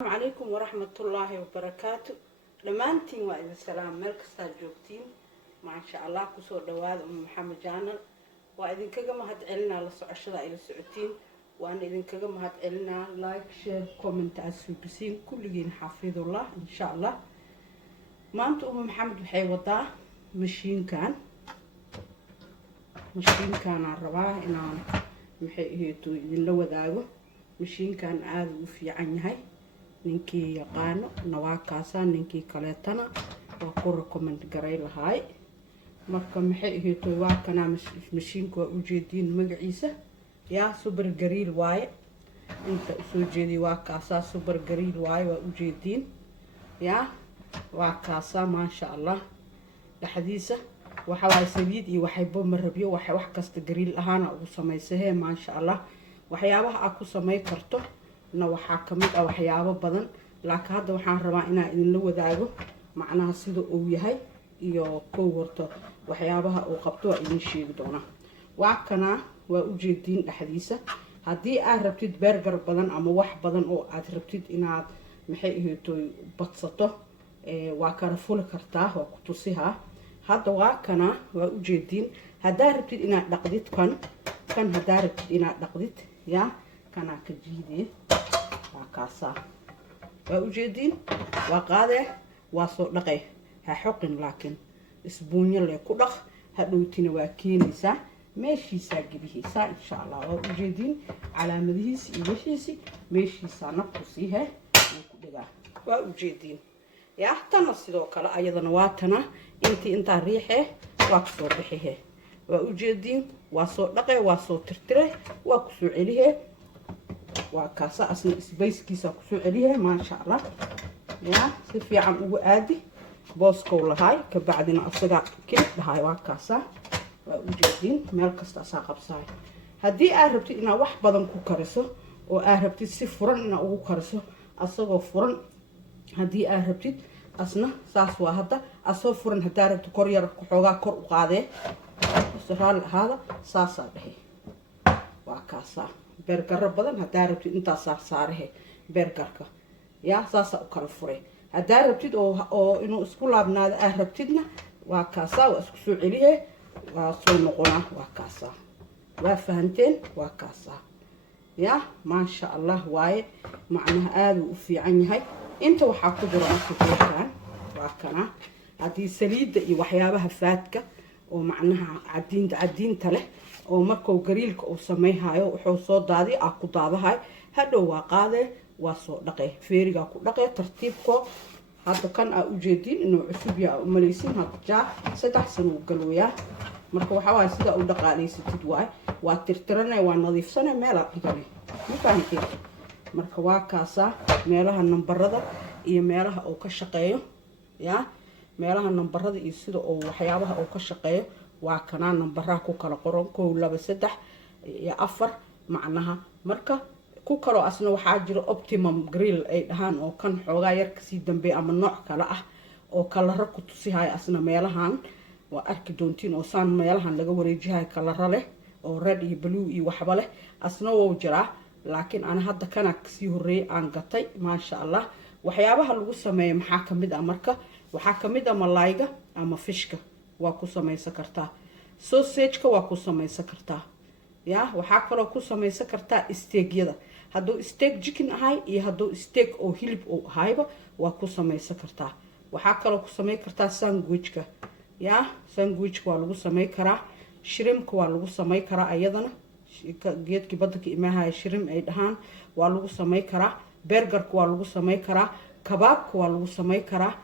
السلام عليكم ورحمة الله وبركاته. لمانتين وإذا السلام ملك جوجتين ما شاء الله كسور دواد محمد جانل وإذن كذا ما هتعلنا للصعشة إلى السعتين وأنا إذن كذا ما هتعلنا لايك شير كومنت أسفلسين كل جين حفظ الله إن شاء الله. ما أنتم محمد بحي وضع مشين كان الرباع إن محي هتو إذن لو ذاقه مشين كان عاد وفي عنهاي ninkii yaqaano nawaakaasa ninkii kaleetana waa ku recommend garay lahaay marka maxay ahayd waa kana mashiinka u jeedin magaciisa yaa super grill waaye inta soo jeedi waa kaasa super grill waaye waa u jeedin yaa waa kaasa ma sha Allah dhaxdiisa waxa waa saliid iyo waxay boo marabiyo wax kasta grill ahaana ugu sameeyay ma sha Allah waxyaabaha aad ku sameey karto waxaa kamid ah waxyaabo badan laakiin hadda waxaan rabaa inaan idin la wadaago macnaha sida uu yahay iyo koo warto waxyaabaha uu qabto waa idin sheegi doona waa kana waa u jeedin dhaxdiisa hadii aad rabtid burger badan ama wax badan oo aad rabtid inaad maxay ahayd badsato waa kala fuli kartaa oo ku tusiha hadda waa kana waa u jeedin hadaa rabtid inaad dhaqdid kan hadaa rabtid inaad dhaqdid yaa kana ka jiidee kaasa waa u jeedin waa qaade waa soo dhaqay ha xoqin laakiin isbuunyo leh ku dhaq hadhowtina waa keenaysa meeshiisa gibihiisa insha Allah waa u jeedin calaamadihiisa iyo wixiisi meeshiisa naqsiha ku dhigaa waa u jeedin yaa tan sidoo kale ayadana waa tana inta riixee waa ku soo bixiyay waa u jeedin waa soo dhaqay waa soo tirtiray waa ku soo celiyay وكاسة أصلا سبيس كيسة كسوعليها ما شاء الله يا سفي عم أبو آدي بوسكو لهاي كبعدين أصدق كل بهاي وكاسة وجدين ملكست أساقب صاي هدي أهربتي إن واحد بدن كوكرسو وأهربتي سفرن إن أبو كرسو أصدق فرن هدي أهربتي أصلا ساس واحدة أصدق فرن هدارب تكورير كحوجا كور وقاده سهل هذا ساسا به وكاسة برجر بدن هداربتي أنت صاره برجرك يا ساسا وكل فري هداربتي أو إنه سكول أبناء أهربتينا وكاسا وسكسو عليه وصنقنا وكاسا وفهمتين وكاسا يا ما شاء الله واي معناها آل وفي عني هاي أنت وحاكو دراسة كان وكنا هذه سليد وحيابها فاتكة ومعناها عدين تله oo markuu gariilka uu sameeyayo wuxuu soo daadi ku daadahay hadhow waa qaade waa soo dhaqay feeriga ku dhaqay tartiibko hadda kan u jeedin inuu cusub yahay malaysin hadda 3 sano uu galooyaa marka waxa waa sida uu dhaqaaleysatid waa tirtiranay waa nadiifsanay meel dhigay markaantii marka waa kaasa meelaha nambarada iyo meelaha uu ka shaqeeyo yaa meelaha nambarada iyo sida uu waxyaabaha uu ka shaqeeyo waa kana nambaraha ku kala qoran 1 2 3 iyo 4 macnaha marka ku kala asna waxa jira optimum grill ay dhahan oo kan xoogaa yar ka sii dambe ama nooc kala ah oo kala rag ku tusihay asna meelahan waa arki doontiin oo saan meelahan laga wareejihay kala rale oo red iyo blue iyo waxba leh asna wuu jiraa laakiin ana hadda kana si horeey aan gatay ma sha Allah waxyaabaha lagu sameeyo maxaa kamid ah marka waxa kamid ah malayga ama fishka waa ku sameeysan kartaa sausage-ka waa ku sameeysan kartaa yaa waxa kale oo ku sameeysan kartaa steak-yada haduu steak chicken ahay iyo haduu steak oo hilib oo ahayba waa ku sameeysan kartaa waxa kale oo ku sameey kartaa sandwich-ka yaa sandwich-ka waa lagu sameey karaa shrimp-ka waa lagu sameey karaa ayadana geedka badka imahay shrimp ay dhahan waa lagu sameey karaa burger-ka waa lagu sameey karaa kebab-ka waa lagu sameey karaa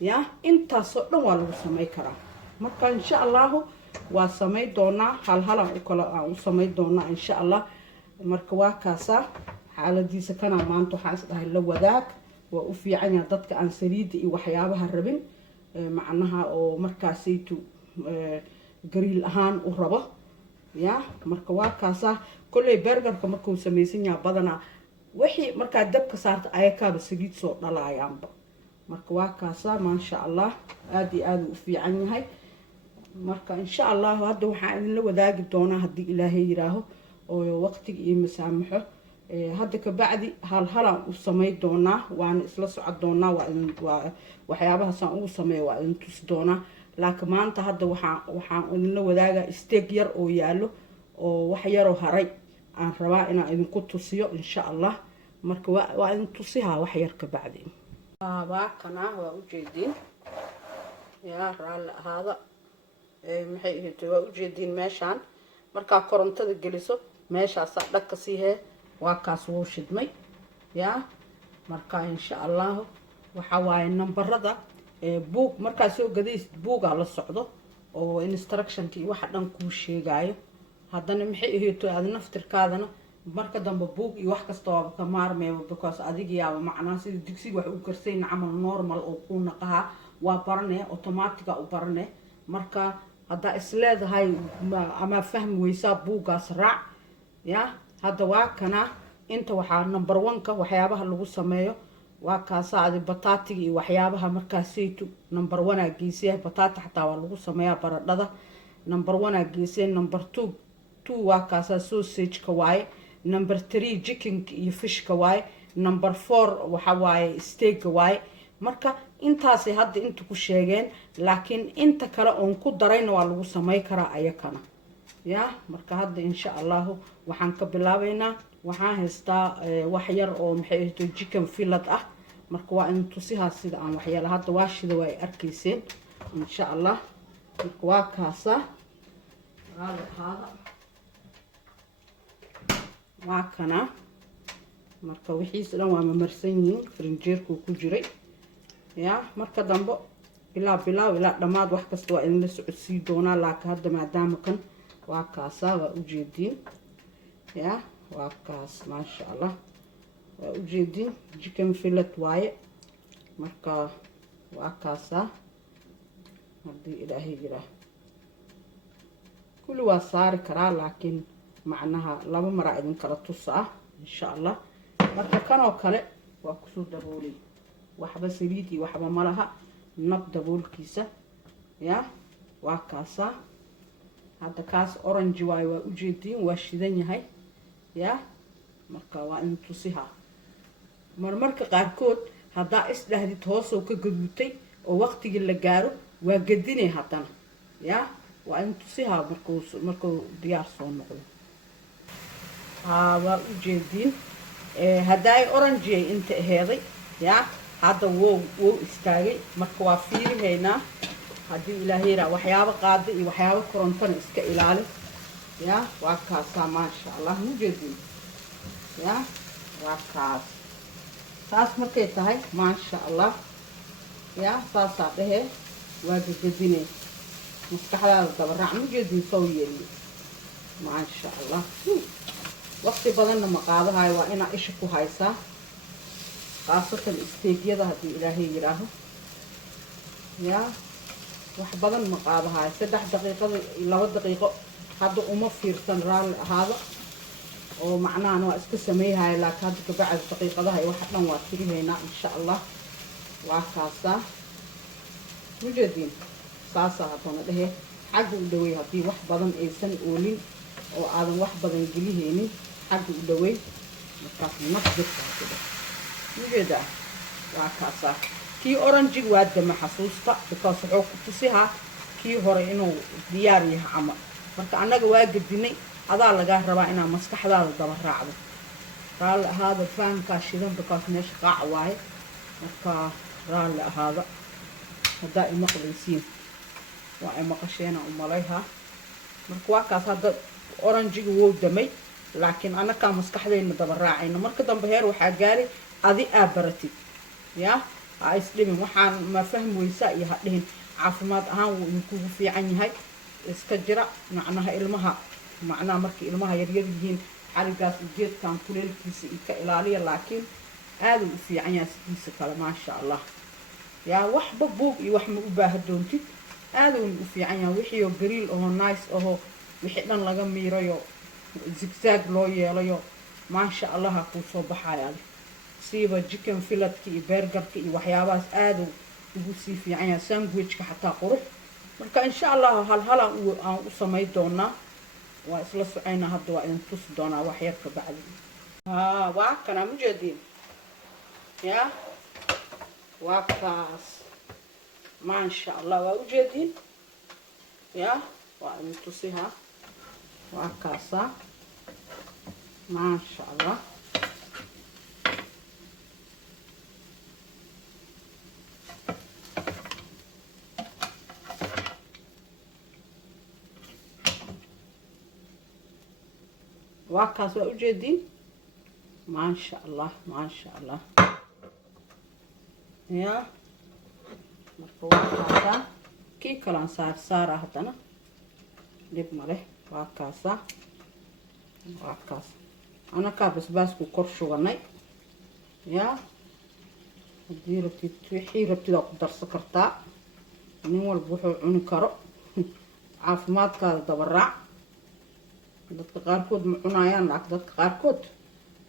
yaa intaas oo dhan waa lagu sameey karaa marka insha Allah waa sameey doona hal u kala u sameey doona insha Allah marka waa kaasa xaaladiisa kana maanta waxa isdahay la wadaag waa u fiican yahay dadka aan saliid iyo waxyaabaha rabin macnaha oo markaasaytu grill ahaan u rabo ya marka waa kaasa kulay burgerka markuu sameeysan yahay badana wixii marka dabka saarta ayakaaba saliid soo dhalaayaan marka waa kaasa ma sha Allah aad u fiican yahay marka insha Allah hadda waxaan idin la wadaagi doonaa hadii Ilaahay yiraaho oo waqtiga iyo masaamaxo hadda ka bacdi halhalaan u samay doonaa waana isla socod doonaa waa waxyaabahaasaan ugu sameeya waa idin tusi doonaa laakiin maanta hadda waxaan idinla wadaagaa steak yar oo yaallo oo wax yaroo haray aan rabaa inaan idinku tusiyo insha allah marka waa idin tusihaa wax yar ka bacdi baakana waa ujeediin yaa raalli ahaada maxay ahayd waa ujeediin meeshaan markaa korontada geliso meeshaasaa dhag ka sii hee waa kaas wuu shidmay yaa marka insha allah waxa waaye nambarada buug markaa soo gadays buugaa la socdo oo instructionkii waxa dhan kuu sheegaayo haddana maxay ahayd aad naftirkaadana marka dambe buug iyo wax kasta waa ka maarmeeyo because adigiyaaba macnaa sida digsiga wax u karsayna camal normal oo kuu naqahaa waa baranee automatica u baranee marka haddaa isleedahay ama fahmi weysaa buuggaas raac yaa hadda waa kana inta waxaa number 1ka waxyaabaha lagu sameeyo waa kaasaadi bataatiga iyo waxyaabaha markaasaytu number 1 geesay bataati xataa waa lagu sameeyaa baradhada number 1 geesay number 2 waa kaasa sausage ka waaye number 3 chicken iyo fish ka waaye number 4 waxa waaye steak ka waaye marka intaas hadda inta ku sheegeen laakiin inta kale oon ku darayna waa lagu sameey karaa ayakana yaa marka hadda insha allah waxaan ka bilaabaynaa waxaan haystaa wax yar oo maxay ahayd chicken fillet ah marka waa in tusihaa sida aan waxyaalo hadda waa shida way arkayseen insha allah marka waa kaasa hada waa kana marka wixiis dhan waa marsan yihiin frinjeerku ku jiray yaa marka dambe ilaa dhamaad wax kasta waa in la socodsii doonaa laakiin hadda maadaama kan waa kaasa waa ujeediin yaa waa kaas maasha allah waa ujeediin chicken fillet waaye marka waa kaasa haddii ilaahay yiraa kulli waa saari karaa laakiin macnaha laba maraa idin kala tusaa insha allah marka kanoo kale waa kusoo daboolay waxba saliid iyo waxba malaha nab daboolkiisa yaa waa kaasa hadda kaas orange waaye waa ujeediin waa shidan yahay yaa marka waa in tusihaa marmarka qaarkood haddaa isdhahdid hoosoo ka gaduutay oo waqtigii la gaaro waa gadinay haddana yaa waa in tusihaa markuu diyaar soo noqdo waa ujeediin haddaay orange inta aheeday yaa hadda wou istaagay marka waa fiirihaynaa haddii ilaahay yiraa waxyaabo qaada iyo waxyaabo korontana iska ilaali yaa waa kaasaa maasha allah mujeediin yaa waa kaas taas markay tahay maasha allah yaa saasaa dhehee waa gagadinee maskaxdaada dabaraac mujeediin soo yeeliyo maasha allah waqti badanna ma qaadahayo waa inaa isha ku haysaa qaasatan isteegyada haddii ilaahay yiraaho yaa wax badan ma qaadahayo 3 daqiiqada 2 daqiiqo hadda uma fiirsan raalli ahaada oo macnahan waa iska sameeyay laakiin hadda ka bacad daqiiqadaha ay wax dhan waa tiriheena insha Allah waa kaasa mujeedin saasa hadana dhahe xagga u dhaweey hadii wax badan aysan oolin oo aadan wax badan geliheenin xagga u dhaweey markaas nafdirka kida mujeeda waa kaasa kii orange waa dama xasuusta because wuxuu ku tusihaa kii hore inuu diyaar yahay ama marka anaga waa gadinay adaa laga rabaa inaa maskaxdaada daba raacdo raali ahaada faanka shidan because meesha qaac waaye marka raali ahaada hadaa ima qadaysiin waa ima qasheena u malayha marka waa kaas hadda orange wuu damay laakiin anaka maskaxdeena daba raacayna marka dambe heer waxa gaari adi aabaratid yaa ay isdhimin waxaan ma fahmeysaa iyo hadhiin caafimaad ahaan wuu kugu fiican yahay iska jira macnaha ilmaha macnaha markii ilmaha yar yar yihiin xarigaas ujeedkan kuleelkiisa ka ilaaliya laakiin aad u fiican yahay sidiisa kale ma sha Allah yaa waxba buug iyo wax ma u baahan doontid aad u fiican yahay wixii oo grill oo nice oo wixii dhan laga miirayo zigzag loo yeelayo ma sha Allah ku soo baxayaan siiba chicken fillet iyo burger iyo waxyaabaas aad ugu sii fiican yahay sandwich ka xataa qurux marka insha Allah hal aan u sameey doonaa waa isla socayna hadda waa in tus doonaa wax yar ka bacdi وعكنا مجدين يا وعكاس ما شاء الله وجدين يا وانتصيها وعكاسة ما شاء الله وعكاس وجدين ما شاء الله ما شاء الله يا وعكاسة كي كلام صار هتنا دب ماله وعكاسة وعكاس أنا كابس باسكو كرشو غني يا ديرو تحي ربتي أقدر سكرتا نمو البوحو عنكرو عافمات كذا تبرع dadka qaarkood ma cunayaan laakiin dadka qaarkood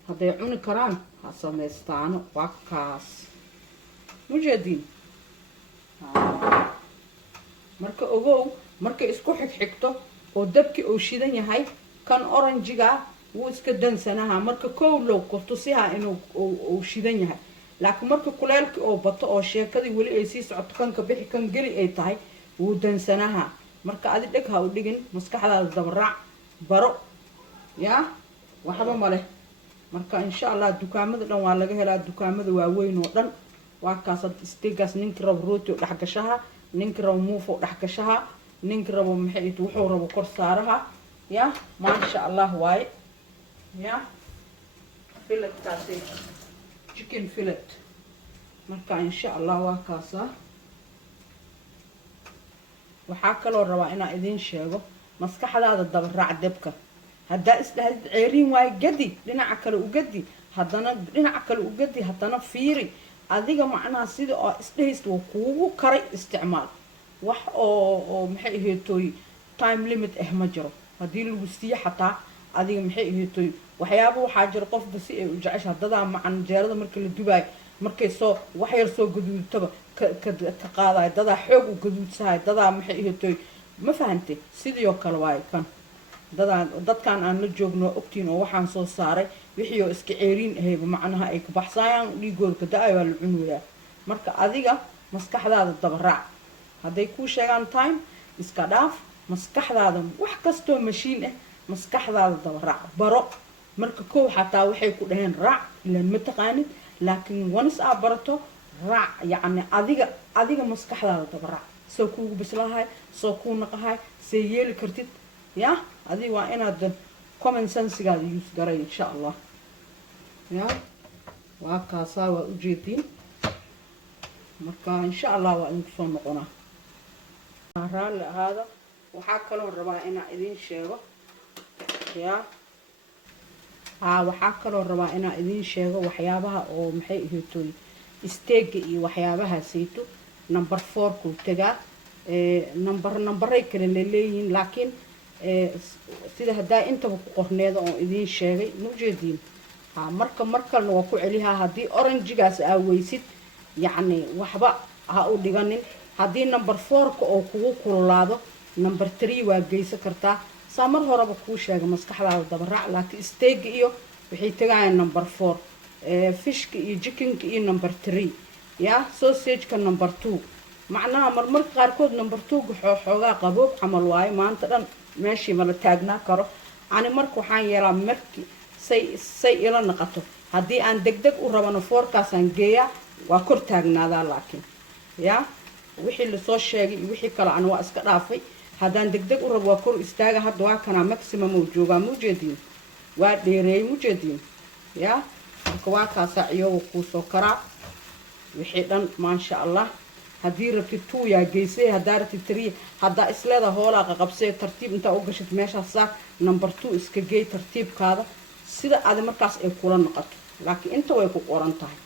hadday cuni karaan ha samaystaano waa kaas mujadiin marka ogow markay isku xigxigto oo dabkii uu shidan yahay kan oranjiga wuu iska dansanaha marka kow loo tusiha inuu uu shidan yahay laakiin marka kuleelkii oo bato oo sheekadii weli ay sii socoto kanka bixi kan geli ay tahay wuu dansanaha marka adi dheg ha u dhigin maskaxdaada dabaraac baro يا وحبا ماله marka insha Allah dukaamada dhan waa laga helaa dukaamada waaweyn oo dhan waa kaasad steegas ninka rabo rooti oo dhax gashaha ninka rabo muufo dhax gashaha ninka rabo maxay wuxuu rabo kor saaraha ya ma sha Allah waay ya fillet taasi chicken fillet marka insha Allah waa kaasa waxa kale oo rabaa inaan idin sheego maskaxdaada dabaraac dabka هدا استهد عيرين واي قدي لنا كلا وقدي هدانا لنا كلا وقدي هدانا فيري أديك معنا سيد أو استهست وكوو كري استعمال وح أو محي هي توي تايم ليميت مجرى هدي الوسية حتى أديك محي هي توي وحيابو حاجر قف بس وجعش هدا مع جارد مركل دبي مركل صو وحير صو قدود تبا كقاضي ددا حوق وقدود ساي ددا محي هي توي ما فهمتي سيد يوكل واي كان dadkan aan la joogno ogtiin oo waxaan soo saaray wixii oo iska ceeriin ahayba macnaha ay ku baxsayaan dhiigooda da'ay waa la cunuudaa marka adiga maskaxdaada dabaraac hadday ku sheegaan time iska dhaaf maskaxdaada wax kasto mashiin ah maskaxdaada dabaraac baro marka koow xataa waxay ku dhaheen raac ilaan ma taqaanid laakiin once aad barato raac yacni adiga maskaxdaada dabaraac soo kuugu bislahay soo kuu naqahay see yeeli kartid يا هذه وأنا common sense قاعد يسقري إن شاء الله يا وكاسا وأجيتين مركا إن شاء الله وإنكسون نقنا هذا وحاكلون ربائنا إذين شيغو يا وحاكلون ربائنا إذين شيغو وحيابها أو محي هيتوي استيقي وحيابها سيتو نمبر 4 كنتجا نمبر هيك اللي لين لكن sida hadaa intaba ku qorneeda oo idin sheegay mujeedin markalna waa ku celiha hadii oranjigaas aa weysid yacni waxba ha u dhiganin hadii number 4 ka oo kugu kululaado number 3 waa geysan kartaa saa mar horeba kuu sheegay maskaxdaada dabaraac laakiin steak iyo waxay tagayaan number 4 fishka iyo chickenka iyo number 3 ya sausage ka number 2 macnaha marmarka qaarkood number 2 xoogaa qaboob camal waaye maanta dhan ماشي ملا تاجنا كرو أنا مركو حان يلا مركي سي إلى نقطه هدي أن دق وربنا فوركاس عن جيا وكر تاجنا ذا لكن يا وحي اللي صوش شيء وحي كلا أنواع اسكرافي هذا أن دق ورب وكر استاجا هدوا كنا ماكسيمم موجودا موجودين وديري موجودين يا كواكاس عيو وكوسو كرا وحي ما شاء الله هدي ربتي 2 يا جيسي هدا ربتي 3 هدا اسلada hoola qaqabsay tartiib inta u gashid meesha saar number 2 iska geey tartiibkaada sida aad markaas ay kula noqoto laakiin inta way ku qoran tahay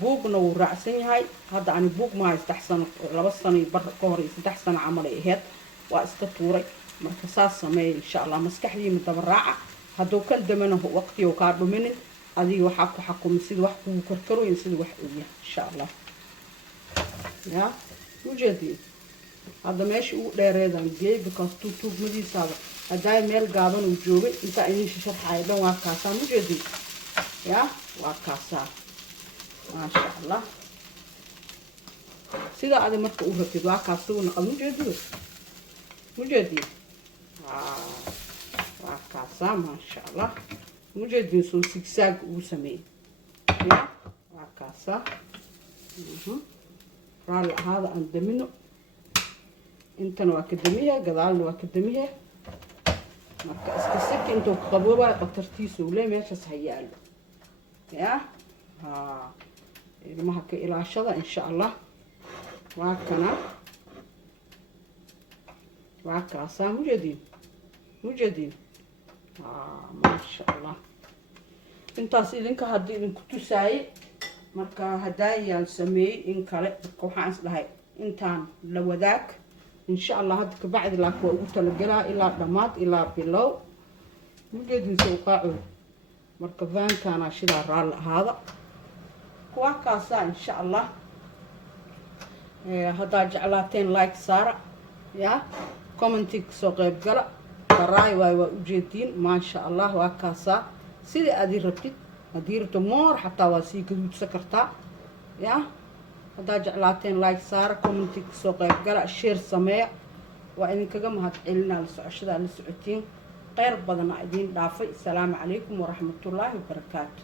buugna uu raacsan yahay hada ani buug ma istaxsan 2 sano bar ka hor 3 sano camal ay ahayd waa iska tuuray marka saas sameey insha Allah maskaxdiina dabaraaca haduu kan damana waqti oo ka dhuminin adiga waxa ku xakumo sida wax ku karkaro in sida wax u yahay insha Allah يا وجدي هذا ماشي وديريدان جاي بكاس توك مدي صار هداي ميل غابن وجوغي انت اني شرح ايدان وا كاسا وجدي يا وكاسا ما شاء الله سيدا هذا مركو ورتي وكاسو نقل مجدي وكاسا ما شاء الله مجدي سو سيكساك وسمي يا وكاسا رال هذا عندمنه انتنا واكدميه قدالنا واكدميه marka iska sibki intuu qabooba qatartiisu uu leeyahay meeshaas hayaalo ya ilmaha ka ilaashada insha Allah waa kana waa kaasa mujadin ma sha Allah intaas idinka hadii idinku tusaay marka hadaayaan sameey in kale waxaan isdahay intaan la wadaag إن شاء الله هذا بعد لا قوة تلقلا إلى دمات إلى بلو مجد نسوقعه مركبان كان شذا رال هذا كواكاسا إن شاء الله هذا جعلاتين لايك صار يا كومنتيك سوقي بقلا براي وجدين ما شاء الله واكاسا سيدي أدير ربتي أدير تمور حتى واسيك سكرتا يا هذا جعلاتين لايك صار كومنتيك سوقي بقلا شير سماع وإن كجم هتقلنا لسعشدا لسعتين غير بدنا عدين دافي السلام عليكم ورحمة الله وبركاته.